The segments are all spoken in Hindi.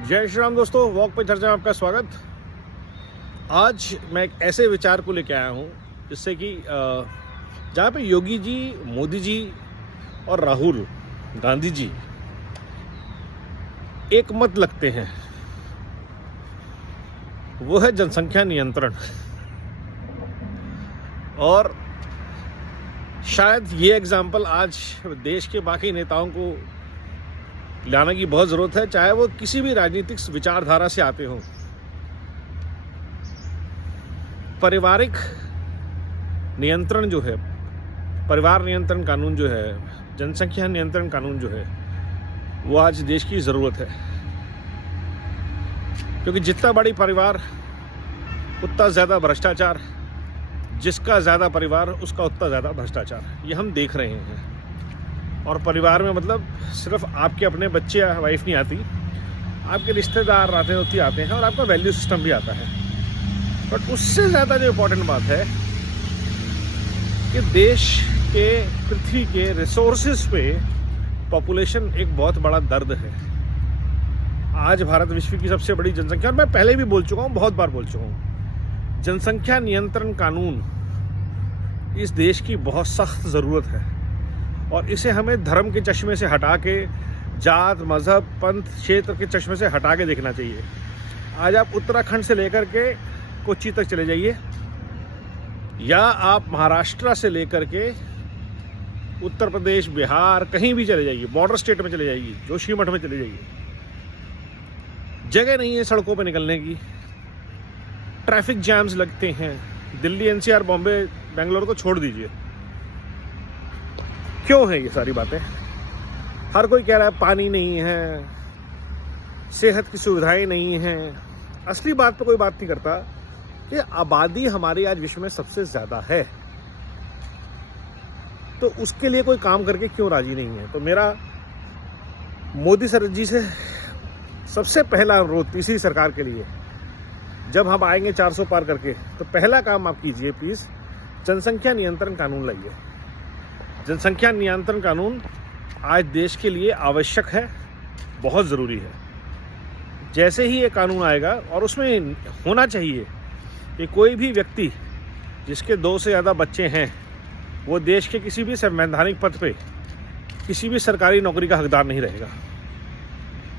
जय श्री राम दोस्तों, वॉक पे चर्चा में आपका स्वागत। आज मैं एक ऐसे विचार को लेकर आया हूँ जिससे कि जहाँ पे योगी जी, मोदी जी और राहुल गांधी जी एक मत लगते हैं, वो है जनसंख्या नियंत्रण। और शायद ये एग्जाम्पल आज देश के बाकी नेताओं को लाने की बहुत ज़रूरत है, चाहे वो किसी भी राजनीतिक विचारधारा से आते हों। पारिवारिक नियंत्रण जो है, परिवार नियंत्रण कानून जो है, जनसंख्या नियंत्रण कानून जो है, वो आज देश की ज़रूरत है। क्योंकि जितना बड़ी परिवार उतना ज़्यादा भ्रष्टाचार, जिसका ज़्यादा परिवार उसका उतना ज़्यादा भ्रष्टाचार, ये हम देख रहे हैं। और परिवार में मतलब सिर्फ आपके अपने बच्चे या वाइफ नहीं आती, आपके रिश्तेदार आते हैं और आपका वैल्यू सिस्टम भी आता है। बट उससे ज़्यादा जो इम्पोर्टेंट बात है कि देश के, पृथ्वी के रिसोर्सेज पे पॉपुलेशन एक बहुत बड़ा दर्द है। आज भारत विश्व की सबसे बड़ी जनसंख्या, और मैं पहले भी बोल चुका हूँ, बहुत बार बोल चुका हूँ, जनसंख्या नियंत्रण कानून इस देश की बहुत सख्त ज़रूरत है। और इसे हमें धर्म के चश्मे से हटा के, जात, मज़हब, पंथ, क्षेत्र के चश्मे से हटा के देखना चाहिए। आज आप उत्तराखंड से लेकर के कोच्चि तक चले जाइए, या आप महाराष्ट्र से लेकर के उत्तर प्रदेश, बिहार, कहीं भी चले जाइए, बॉर्डर स्टेट में चले जाइए, जोशीमठ में चले जाइए, जगह नहीं है सड़कों पर निकलने की। ट्रैफिक जैम्स लगते हैं। दिल्ली, एनसीआर, बॉम्बे, बेंगलोर को छोड़ दीजिए। क्यों है ये सारी बातें? हर कोई कह रहा है पानी नहीं है, सेहत की सुविधाएं नहीं हैं। असली बात पे कोई बात नहीं करता कि आबादी हमारी आज विश्व में सबसे ज़्यादा है, तो उसके लिए कोई काम करके क्यों राजी नहीं है। तो मेरा मोदी सर जी से सबसे पहला अनुरोध तीसरी सरकार के लिए, जब हम आएंगे 400 पार करके, तो पहला काम आप कीजिए, प्लीज़ जनसंख्या नियंत्रण कानून लाइए। जनसंख्या नियंत्रण कानून आज देश के लिए आवश्यक है, बहुत ज़रूरी है। जैसे ही ये कानून आएगा, और उसमें होना चाहिए कि कोई भी व्यक्ति जिसके 2 से ज़्यादा बच्चे हैं, वो देश के किसी भी संवैधानिक पद पे किसी भी सरकारी नौकरी का हकदार नहीं रहेगा।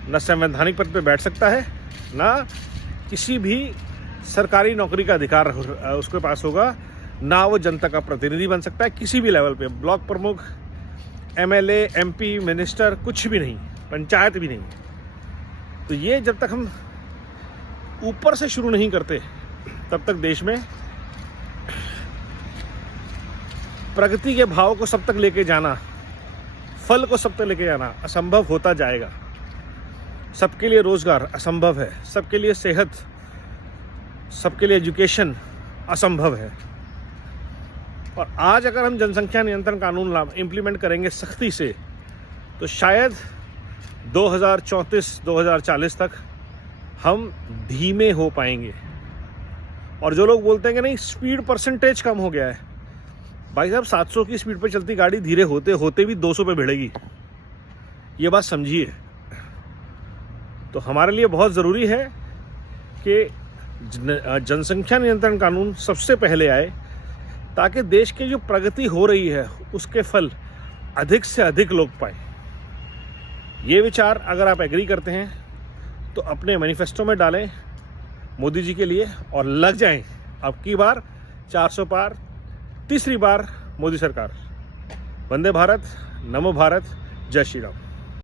न संवैधानिक पद पे बैठ सकता है, ना किसी भी सरकारी नौकरी का अधिकार उसके पास होगा, ना वो जनता का प्रतिनिधि बन सकता है किसी भी लेवल पे। ब्लॉक प्रमुख, एमएलए, एमपी, मिनिस्टर, कुछ भी नहीं, पंचायत भी नहीं। तो ये जब तक हम ऊपर से शुरू नहीं करते, तब तक देश में प्रगति के भाव को सब तक लेके जाना, फल को सब तक लेके जाना असंभव होता जाएगा। सबके लिए रोजगार असंभव है, सबके लिए सेहत, सबके लिए एजुकेशन असंभव है। और आज अगर हम जनसंख्या नियंत्रण कानून इम्प्लीमेंट करेंगे सख्ती से, तो शायद 2034-2040 तक हम धीमे हो पाएंगे। और जो लोग बोलते हैं कि नहीं स्पीड परसेंटेज कम हो गया है, भाई साहब 700 की स्पीड पर चलती गाड़ी धीरे होते होते भी 200 पे भिड़ेगी, ये बात समझिए। तो हमारे लिए बहुत ज़रूरी है कि जनसंख्या नियंत्रण कानून सबसे पहले आए, ताकि देश की जो प्रगति हो रही है उसके फल अधिक से अधिक लोग पाएं। ये विचार अगर आप एग्री करते हैं तो अपने मैनिफेस्टो में डालें मोदी जी के लिए, और लग जाएं अब की बार 400 पार, तीसरी बार मोदी सरकार। वंदे भारत, नमो भारत, जय श्री राम।